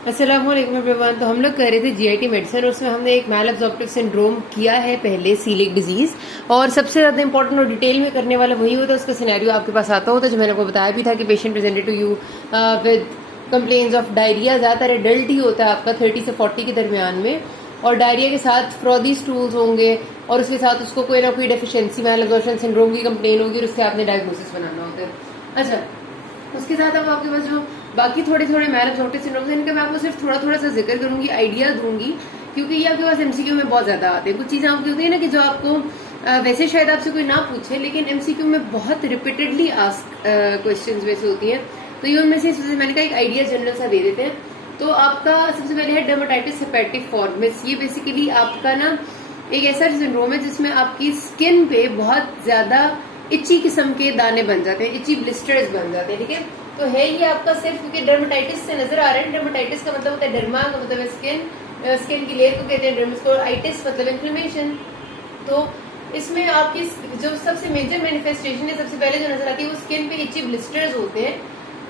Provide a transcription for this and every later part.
अस्सलाम वालेकुम एवरीवन। तो हम लोग कर रहे थे जीआईटी मेडिसिन और उसमें हमने एक मैल एब्जॉर्प्टिव सिंड्रोम किया है पहले, सीलिक डिजीज। और सबसे ज्यादा इंपॉर्टेंट और डिटेल में करने वाला वही होता है, उसका सिनेरियो आपके पास आता होता है, जो मैंने आपको बताया भी था कि patient presented to you with complaints of diarrhoea. ज्यादातर एडल्ट ही होता है आपका 30 से 40 के दरमियान में, और डायरिया के साथ फ्रॉदी स्टूल्स होंगे और उसके साथ उसको कोई ना कोई डेफिशिएंसी मैल एब्जॉर्प्शन सिंड्रोम की कंप्लेन होगी और उससे आपने डायग्नोसिस बनाना होता है। अच्छा, उसके साथ अब आपके पास जो बाकी थोड़े थोड़े मैल एब्जॉर्प्टिव सिंड्रोम है, इनका मैं आपको सिर्फ थोड़ा थोड़ा सा जिक्र करूंगी, आइडिया दूंगी, क्योंकि ये आपके पास एमसीक्यू में बहुत ज्यादा आते हैं। कुछ चीजें आपकी होती है ना कि जो आपको वैसे शायद आपसे कोई ना पूछे, लेकिन एमसीक्यू में बहुत रिपीटेडली आस्क क्वेश्चंस वैसे होती हैं। तो ये उनमें से मैंने कहा एक आइडिया जनरल सा दे देते हैं। तो आपका सबसे पहले है डर्मेटाइटिस हेपेटिफॉर्मिस। ये बेसिकली आपका ना एक ऐसा सिंड्रोम है जिसमें आपकी स्किन पे बहुत ज्यादा इची किस्म के दाने बन जाते हैं, इची ब्लिस्टर्स बन जाते हैं। ठीक है, तो है ये आपका सिर्फ क्योंकि डर्मेटाइटिस से नजर आ रहा है। डर्मेटाइटिस का मतलब होता है डर्मा का मतलब है स्किन, स्किन की लेयर को कहते हैं डर्मिस को, आइटिस मतलब इन्फ्लेमेशन। तो इसमें आपकी जो सबसे मेजर मैनिफेस्टेशन है, सबसे पहले जो नजर आती है वो स्किन पे इची ब्लिस्टर्स होते हैं।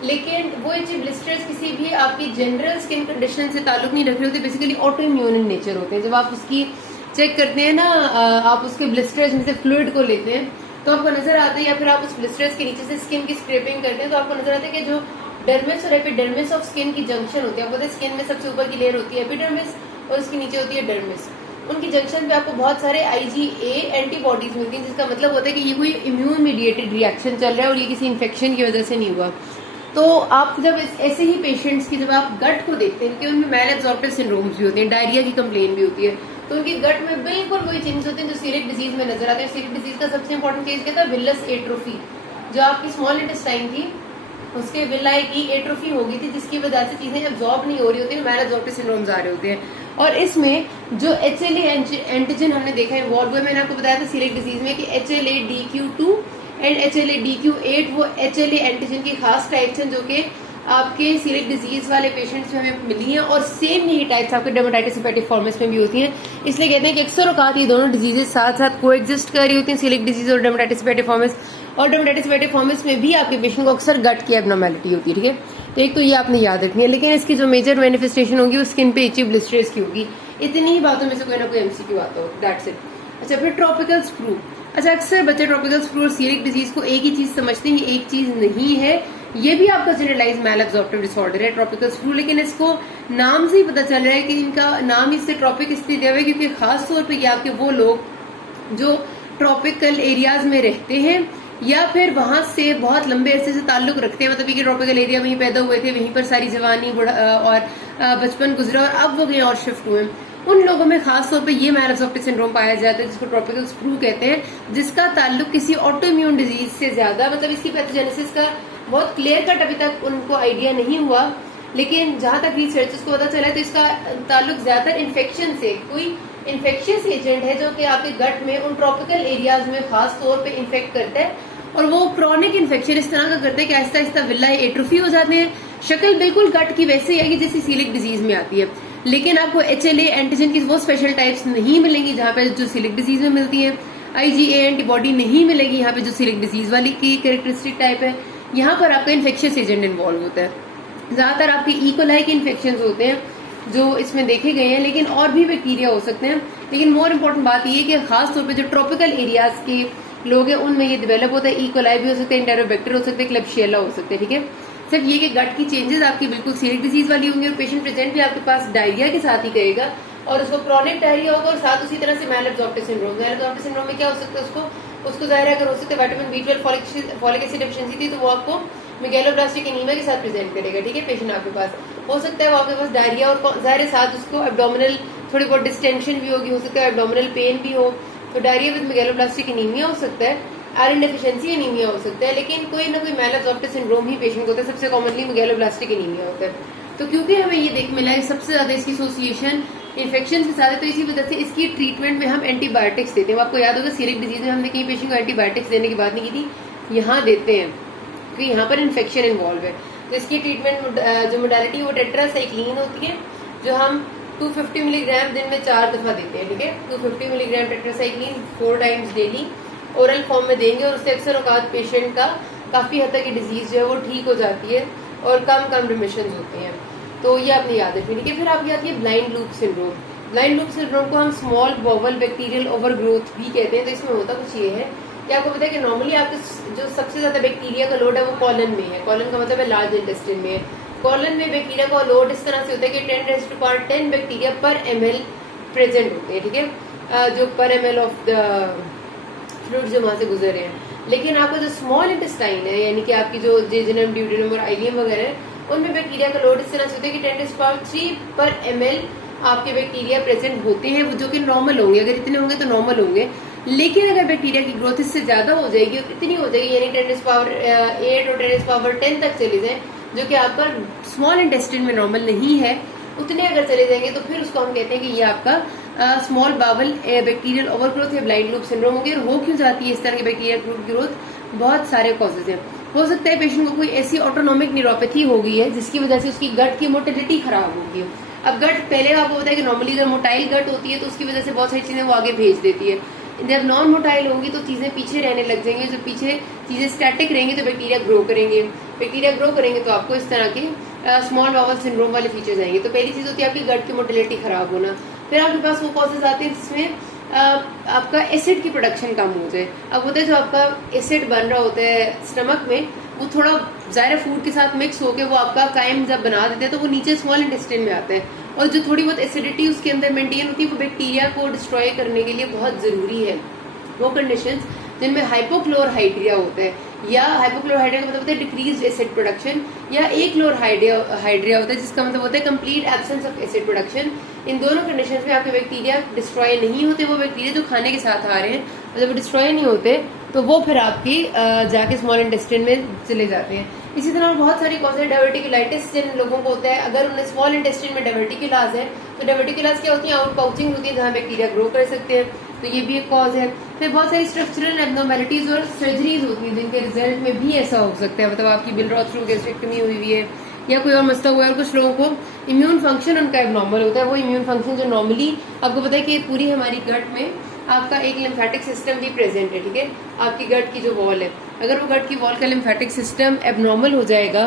लेकिन वो इची ब्लिस्टर्स किसी भी आपकी जनरल स्किन कंडीशन से ताल्लुक नहीं रख रहे होते, basically auto immune in nature होते हैं। जब आप उसकी चेक करते हैं ना, आप उसके ब्लिस्टर्स में से फ्लूइड को लेते हैं तो आपको नजर आता है, या फिर आप उस ब्लिस्टर्स के नीचे से स्किन की स्क्रैपिंग करते हैं तो आपको नजर आता है कि जो डर्मिस और एपिडर्मिस ऑफ स्किन की जंक्शन होती है, आपको स्किन में सबसे ऊपर की लेयर होती है एपिडर्मिस और उसके नीचे होती है डर्मिस। उनकी जंक्शन पे आपको बहुत सारे IgA एंटीबॉडीज मिलती हैं, जिसका मतलब होता है कि ये कोई इम्यून मीडिएटेड रिएक्शन चल रहा है और ये किसी इन्फेक्शन की वजह से नहीं हुआ। तो आप जब ऐसे ही पेशेंट्स की जब आप गट को देखते हैं, क्योंकि उनमें मैल एब्जॉर्प्टिव सिंड्रोम्स भी होते हैं, डायरिया की कंप्लेन भी होती है, तो उनकी गट में बिल्कुल वही चेंजेस होते हैं जो सीलिक डिजीज में नजर आते हैं। सीलिक डिजीज का सबसे इंपॉर्टेंट केस क्या था? Villous atrophy. जो आपकी स्मॉल इंटेस्टाइन थी उसके विलाई की एट्रोफी हो गई थी, जिसकी वजह से चीजें एब्जॉर्ब नहीं हो रही होती है, मैल एब्जॉर्प्टिव सिंड्रोम्स आ रहे होते हैं। और इसमें जो HLA एंटीजन हमने देखा इन्वॉल्व हुआ, मैंने आपको बताया था सीलिक डिजीज में कि HLA-DQ2 एंड HLA-DQ8 वो HLA एंटीजन की खास टाइप्स हैं जो कि आपके सीलिक डिजीज वाले पेशेंट्स में हमें मिली हैं, और सेम यही टाइप्स आपके डर्मेटाइटिस हेपेटिफॉर्मिस में भी होती हैं। इसलिए कहते हैं कि अक्सर औकात ये दोनों डिजीजेस साथ साथ को एग्जिस्ट कर रही होती हैं, सीलिक डिजीज और डर्मेटाइटिस हेपेटिफॉर्मिस। और डर्मेटाइटिस हेपेटिफॉर्मिस में भी आपके पेशेंट को अक्सर गट की एब्नॉर्मैलिटी होती है। ठीक है, तो एक तो ये आपने याद रखनी है, लेकिन इसकी जो मेजर मैनिफेस्टेशन होगी वो स्किन पे इची ब्लिस्टर्स की होगी। इतनी ही बातों में से कोई ना कोई एमसीक्यू आता हो, दैट्स इट। अच्छा, फिर ट्रॉपिकल स्प्रू। अच्छा, अक्सर बच्चे ट्रॉपिकल स्प्रू और सीलिक डिजीज को एक ही चीज समझते हैं, ये एक चीज नहीं है। ये भी आपका जनरलाइज मैल एब्जॉर्प्टिव डिसऑर्डर है, ट्रॉपिकल स्प्रू, लेकिन इसको नाम से ही पता चल रहा है कि इनका नाम इससे ट्रॉपिक इसलिए दिया हुआ है क्योंकि खास तौर पे ये आपके वो लोग जो ट्रॉपिकल एरियाज में रहते हैं या फिर वहां से बहुत लंबे अरसे से ताल्लुक रखते हैं, मतलब ये ट्रॉपिकल एरिया में ही पैदा हुए थे, वहीं पर सारी जवानी और बचपन गुजरा और अब वो कहीं और शिफ्ट हुए, उन लोगों में खास तौर पे ये मैल एब्जॉर्प्टिव सिंड्रोम पाया जाता है, जिसको ट्रॉपिकल स्प्रू कहते हैं, जिसका ताल्लुक किसी ऑटो इम्यून डिजीज से ज्यादा, मतलब इसकी पैथोजेनेसिस का बहुत क्लियर कट अभी तक उनको आइडिया नहीं हुआ, लेकिन जहां तक रिसर्चर्स को पता चला है तो इसका ताल्लुक ज्यादातर इन्फेक्शन से, कोई इन्फेक्शियस एजेंट है जो कि आपके गट में उन ट्रॉपिकल एरियाज में खास तौर पे इन्फेक्ट करता है, और वो क्रॉनिक इन्फेक्शन इस तरह का करता है कि आहिस्ता आहिस्ता विलाई एट्रोफी हो जाते हैं। शक्ल बिल्कुल गट की वैसे ही आएगी जैसी सीलिक डिजीज में आती है, लेकिन आपको HLA एंटीजन की वो स्पेशल टाइप्स नहीं मिलेंगी जहां पे जो सीलिक डिजीज में मिलती है। IgA एंटीबॉडी नहीं मिलेगी यहाँ पे जो सीलिक डिजीज वाली की कैरेक्टरिस्टिक टाइप है। यहाँ पर आपका इन्फेक्शियस एजेंट इन्वॉल्व होता है, ज्यादातर आपके इकोलाई के इन्फेक्शन होते हैं जो इसमें देखे गए हैं, लेकिन और भी बैक्टीरिया हो सकते हैं। लेकिन मोर इम्पोर्टेंट बात यह है कि खास तौर पर जो ट्रॉपिकल एरियाज के लोग हैं उनमें ये डेवलप होता है। इकोलाई भी हो सकते हैं, एंटेरोबैक्टर हो सकते हैं, क्लेब्शियला हो सकते हैं। ठीक है, सिर्फ ये कि गट की चेंजेस आपकी बिल्कुल सीलिक डिजीज वाली होंगी और पेशेंट प्रेजेंट भी आपके पास डायरिया के साथ ही करेगा और उसको क्रॉनिक डायरिया होगा, और साथ उसी तरह से मैल एब्जॉर्प्टिव सिंड्रोम। मैल एब्जॉर्प्टिव सिंड्रोम में क्या हो सकता है, उसको जाहिर है अगर हो सकता है vitamin B12 folic acid deficiency थी तो वो आपको मेगालोब्लास्टिक एनीमिया के साथ प्रेजेंट करेगा। ठीक है, पेशेंट आपके पास हो सकता है वो आपके पास डायरिया और जाहिर साथ उसको एब्डोमिनल थोड़ी बहुत डिस्टेंशन भी होगी, हो सकता है एब्डोमिनल पेन भी हो, तो डायरिया विद मेगालोब्लास्टिक एनीमिया हो सकता है, आयरन डेफिशिएंसी एनीमिया हो सकता है, लेकिन कोई ना कोई मैल एब्जॉर्प्टिव सिंड्रोम ही पेशेंट होता है। सबसे कॉमनली मेगालोब्लास्टिक एनीमिया होता है। तो क्योंकि हमें ये देख मिला है सबसे ज्यादा इसकी एसोसिएशन इन्फेक्शन के साथ है, तो इसी वजह से इसकी ट्रीटमेंट में हम एंटीबायोटिक्स देते हैं। आपको याद होगा सीलिक डिजीज में हमने कई पेशेंट को एंटीबायोटिक्स देने की बात नहीं की थी, यहाँ देते हैं क्योंकि यहाँ पर इन्फेक्शन इन्वॉल्व है। तो इसकी ट्रीटमेंट जो मोडालिटी वो टेट्रासाइक्लिन होती है, जो हम 250 मिलीग्राम दिन में 4 दफा देते हैं। ठीक है, 250 milligram tetracycline 4 times daily oral form में देंगे, और उससे अक्सर औकात पेशेंट का काफी हद तक डिजीज जो है वो ठीक हो जाती है और कम रिमिशन होती हैं। तो ये आपने याद रखनी, ठीक है। फिर आपकी आती है blind loop syndrome. Blind loop syndrome को हम स्मॉल बॉवल बैक्टीरियल ओवरग्रोथ भी कहते हैं। तो इसमें होता कुछ ये है कि आपको पता है कि नॉर्मली आपके जो सबसे ज्यादा बैक्टीरिया का लोड है वो कॉलन में है। कॉलन का मतलब है लार्ज इंटेस्टाइन में है। कॉलन में बैक्टीरिया का लोड इस तरह से होता है कि 10⁻10 बैक्टीरिया पर ml प्रेजेंट होते हैं, ठीक है, जो पर ml ऑफ द फ्लूइड जो वहां से गुजर रहे हैं। लेकिन आपका जो स्मॉल इंटेस्टाइन है, यानी कि आपकी जो जेजुनम, ड्यूडेनम और आइलियम वगैरह है, उनमें बैक्टीरिया का लोड इस तरह से होता है कि 10⁻3 पर ml आपके बैक्टीरिया प्रेजेंट होते हैं, जो कि नॉर्मल होंगे। अगर इतने होंगे तो नॉर्मल होंगे। लेकिन अगर बैक्टीरिया की ग्रोथ इससे ज्यादा हो जाएगी, इतनी हो जाएगी यानी 10⁻8 और 10⁻10 तक चले जाए, जो कि आपका स्मॉल इंटेस्टाइन में नॉर्मल नहीं है, उतने अगर चले जाएंगे तो फिर उसको हम कहते हैं कि ये आपका स्मॉल बावल बैक्टीरियल ओवरग्रोथ या ब्लाइंड लूप सिंड्रोम होगी। और हो क्यों जाती है इस तरह की बैक्टीरिया ग्रोथ? बहुत सारे कॉजेज हैं। हो सकता है पेशेंट को कोई ऐसी ऑटोनॉमिक न्यूरोपैथी हो गई है जिसकी वजह से उसकी गट की मोटिलिटी खराब होगी। अब गट, पहले आपको पता है कि नॉर्मली अगर मोटाइल गट होती है तो उसकी वजह से बहुत सारी चीजें वो आगे भेज देती है। जब नॉन मोटाइल होंगी तो चीजें पीछे रहने लग जाएंगी। जब पीछे चीजें स्टैटिक रहेंगी तो बैक्टीरिया ग्रो करेंगे। बैक्टीरिया ग्रो करेंगे तो आपको इस तरह के स्मॉल बावल सिंड्रोम वाले फीचर्स आएंगे। तो पहली चीज होती है आपकी गट की मोटिलिटी खराब होना। फिर आपके पास वो कॉजेज आते हैं जिसमें आपका एसिड की प्रोडक्शन कम हो जाए। अब होता है जो आपका एसिड बन रहा होता है स्टमक में, वो थोड़ा ज़ाहिर फूड के साथ मिक्स होकर वो आपका कायम जब बना देते हैं तो वो नीचे स्मॉल इंटेस्टाइन में आता है। और जो थोड़ी बहुत एसिडिटी उसके अंदर मेंटेन होती है वो बैक्टीरिया को डिस्ट्रॉय करने के लिए बहुत जरूरी है। वो कंडीशंस जिनमें हाइपोक्लोरहाइड्रिया होता है, या हाइपोक्लोरहाइड्रिया का मतलब होता है डिक्रीज एसिड प्रोडक्शन, या एक्लोरहाइड्रिया होता है जिसका मतलब होता है complete absence of acid production. इन दोनों कंडीशंस में आपके बैक्टीरिया डिस्ट्रॉय नहीं होते। वो बैक्टीरिया जो खाने के साथ आ रहे हैं, जब वो डिस्ट्रॉय नहीं होते तो वो फिर आपकी जाके स्मॉल इंटेस्टाइन में चले जाते हैं। इसी तरह बहुत सारी कॉज है। डायवर्टिकुलाइटिस जिन लोगों को होता है, अगर उन्हें स्मॉल इंटेस्टाइन में डायवर्टिकुलास है तो डायवर्टिकुलास क्या होती है? आउट पाउचिंग होती है जहाँ बैक्टीरिया ग्रो कर सकते हैं, तो ये भी एक कॉज है। फिर बहुत सारी स्ट्रक्चरल एब्नॉर्मैलिटीज और सर्जरीज होती है जिनके रिजल्ट में भी ऐसा हो सकता है। मतलब आपकी बिलरॉथ गैस्ट्रेक्टमी हुई हुई है या कोई और मसला हुआ है। और कुछ लोगों को इम्यून फंक्शन उनका एबनॉर्मल होता है। वो इम्यून फंक्शन जो नॉर्मली आपको पता है कि पूरी हमारी गट में आपका एक लिम्फेटिक सिस्टम भी प्रेजेंट है, ठीक है, आपकी गट की जो वॉल है, अगर वो गट की वॉल का लिम्फेटिक सिस्टम एबनॉर्मल हो जाएगा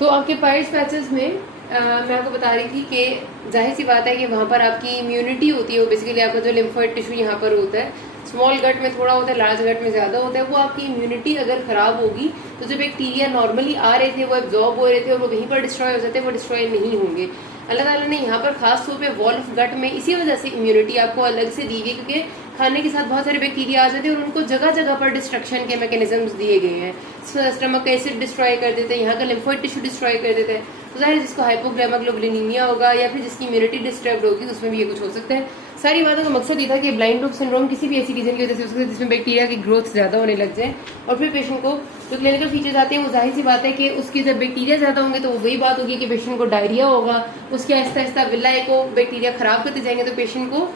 तो आपके पाइल्स पैचेस में मैं आपको बता रही थी कि जाहिर सी बात है कि वहां पर आपकी इम्यूनिटी होती है। वो बेसिकली आपका जो लिम्फोइड टिश्यू यहाँ पर होता है, स्मॉल गट में थोड़ा होता है, लार्ज गट में ज्यादा होता है। वो आपकी इम्यूनिटी अगर खराब होगी तो जो बैक्टीरिया नॉर्मली आ रहे थे वो एब्जॉर्ब हो रहे थे और वो वहीं पर डिस्ट्रॉय हो जाते हैं, वो डिस्ट्रॉय नहीं होंगे। अल्लाह ताला ने यहाँ पर खास तौर पे वॉल ऑफ गट में इसी वजह से इम्यूनिटी आपको अलग से दी गई, क्योंकि खाने के साथ बहुत सारे बैक्टीरिया आ जाते हैं और उनको जगह जगह पर डिस्ट्रक्शन के मैकेनिज्म्स दिए गए हैं। स्टमक का एसिड डिस्ट्रॉय कर देते हैं, यहाँ का लिम्फोइड टिश्यू डिस्ट्रॉय कर देते हैं। तो जाहिर जिसको हाइपोग्लाइकोग्लोबुलिनीमिया होगा या फिर जिसकी इम्यूनिटी डिस्टर्ब होगी उसमें भी ये कुछ हो सकता है। सारी बातों का मकसद ये था कि ब्लाइंड लूप सिंड्रोम किसी भी ऐसी रीजन की वजह से हो सकता है जिसमें बैक्टीरिया की ग्रोथ ज्यादा होने लग जाए। और फिर पेशेंट को जो क्लिनिकल फीचर्स आते हैं वो जाहिर सी बात है कि उसकी जब बैक्टीरिया ज्यादा होंगे तो वही बात होगी कि पेशेंट को डायरिया होगा, उसके आहिस्ता आहिस्ता विलाई को बैक्टीरिया खराब करते जाएंगे तो पेशेंट को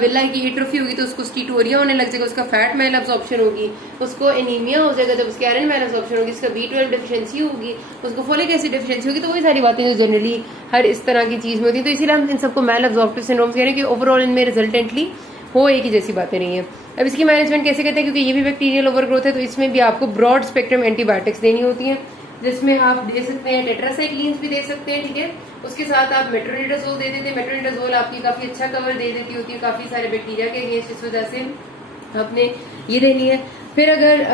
विलाई की हिट्रोफी होगी, तो उसको स्टीटोरिया होने लग जाएगा, उसका फैट मेल एब्जॉर्प्शन होगी, उसको एनीमिया हो जाएगा, जब उसके आयरन मेल एब्जॉर्प्शन होगी, उसका B12 डिफिशिएंसी होगी, उसको फोलिक एसिड डिफिशिएंसी होगी। तो वही सारी बातें जो जनरली हर इस तरह की चीज में होती है। तो इसीलिए हम इन सबको मेल एब्जॉर्प्टिव सिंड्रोम कह रहे हैं कि ओवरऑल इनमें रिजल्टेंटली हो एक ही जैसी बातें नहीं है। अब इसकी मैनेजमेंट कैसे करते हैं? क्योंकि ये भी बैक्टीरियल ओवरग्रोथ है तो इसमें भी आपको ब्रॉड स्पेक्ट्रम एंटीबायोटिक्स देनी होती है, जिसमें आप दे सकते हैं टेट्रासाइक्लिन्स भी दे सकते हैं, ठीक है, उसके साथ आप मेट्रोनिडाजोल दे देते हैं। मेट्रोनिडाजोल आपकी काफी अच्छा कवर दे देती होती है काफी सारे बैक्टीरिया के अगेंस्ट, इस वजह से आपने ये देनी है। फिर अगर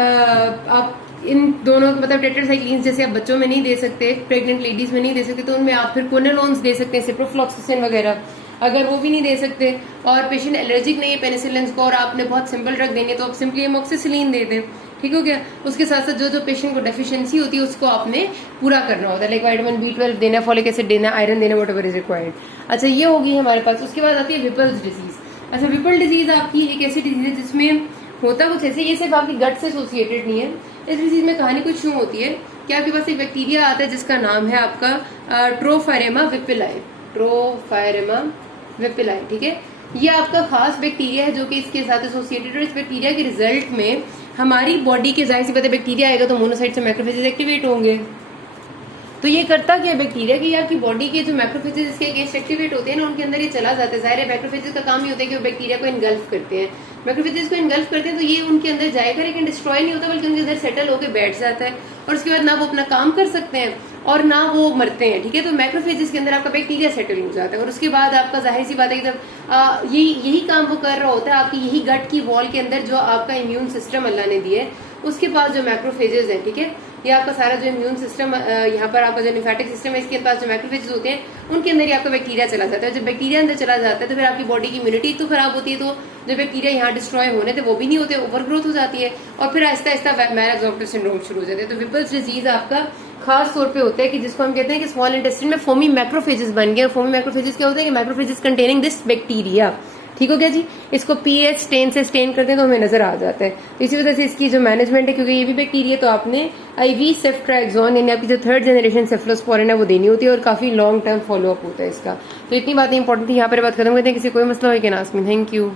आप इन दोनों मतलब टेट्रासाइक्लिन्स जैसे आप बच्चों में नहीं दे सकते, प्रेग्नेंट लेडीज में नहीं दे सकते, तो उनमें आप फिर कोनेलोन्स दे सकते हैं, सिप्रोफ्लॉक्सासिन वगैरह। अगर वो भी नहीं दे सकते और पेशेंट एलर्जिक नहीं है पेनिसिलिन को और आपने बहुत सिंपल ड्रग देनी है तो आप सिंपली एमोक्सिसिलिन दे दें, ठीक हो गया। उसके साथ साथ जो पेशेंट को डेफिशिएंसी होती है उसको आपने पूरा करना होता है, लाइक विटामिन B12 देना, फॉलिक एसिड देना, आयरन देना, व्हाटएवर इज रिक्वायर्ड। अच्छा, ये होगी हमारे पास। उसके बाद आती है विपल्स डिजीज। अच्छा, विपल डिजीज आपकी एक ऐसी डिजीज है जिसमें होता कुछ ऐसे, ये सिर्फ आपकी गट से एसोसिएटेड नहीं है। इस डिजीज में कहानी कुछ यूं होती है कि आपके पास एक बैक्टीरिया आता है जिसका नाम है आपका ट्रोफायरेमा विपिलाई, ट्रोफायरेमा विपिलाई, ठीक है। ये आपका खास बैक्टीरिया है जो कि इसके साथ एसोसिएटेड है। इस बैक्टीरिया के रिजल्ट में हमारी बॉडी के जाहिर सी बात है बैक्टीरिया आएगा तो मोनोसाइट्स और मैक्रोफेजेस एक्टिवेट होंगे। तो ये करता क्या बैक्टीरिया कि आपकी बॉडी के जो मैक्रोफेजेस इसके अगेंस्ट एक्टिवेट होते हैं ना, उनके अंदर ये चला जाता है। जाहिर है मैक्रोफेजेस का काम ही होता है कि वो बैक्टीरिया को इनगल्फ करते हैं। मैक्रोफेजेस को इनगल्फ करते हैं तो ये उनके अंदर जाएगा लेकिन डिस्ट्रॉय नहीं होता, बल्कि उनके अंदर सेटल होकर बैठ जाता है और उसके बाद ना वो अपना काम कर सकते हैं और ना वो मरते हैं, ठीक है। तो मैक्रोफेजेस के अंदर आपका बैक्टीरिया सेटल हो जाता है और उसके बाद आपका जाहिर सी बात है कि जब यही काम वो कर रहा होता है आपकी यही गट की वॉल के अंदर, जो आपका इम्यून सिस्टम अल्लाह ने दिया है उसके पास जो मैक्रोफेजेस है, ठीक है, ये आपका सारा जो इम्यून सिस्टम यहाँ पर आपका जो लिम्फेटिक सिस्टम है इसके पास जो मैक्रोफेजेस होते हैं उनके अंदर ही आपका बैक्टीरिया चला जाता है। जब बैक्टीरिया अंदर चला जाता है तो फिर आपकी बॉडी की इम्यूनिटी तो खराब होती है, तो जो बैक्टीरिया यहाँ डिस्ट्रॉय होने थे वो भी नहीं होते, ओवर ग्रोथ हो जाती है और फिर आहिस्ता आहिस्ता मैलाब्जॉर्प्टिव सिंड्रोम शुरू हो जाते हैं। तो विपल्स डिजीज आपका खास तौर पे होता है कि जिसको हम कहते हैं कि स्मॉल इंटेस्टाइन में फोमी मैक्रोफेजेस बन गए। फोमी मैक्रोफेजेस क्या होते हैं कि मैक्रोफेजेस कंटेनिंग दिस बैक्टीरिया, ठीक हो गया जी। इसको पीएच स्टेन से स्टेन करते हैं तो हमें नजर आ जाता है। तो इसी वजह से इसकी जो मैनेजमेंट है, क्योंकि ये भी बैक्टीरिया, तो आपने IV सेफ्ट्राक्सोन यानी आपकी जो 3rd जनरेशन सेफलोस्पोरिन है वो देनी होती है और काफी लॉन्ग टर्म फॉलोअप होता है इसका। तो इतनी बातें इंपॉर्टेंट थी, यहाँ पर बात खत्म करते हैं। किसी कोई मसला हो can ask me. Thank you.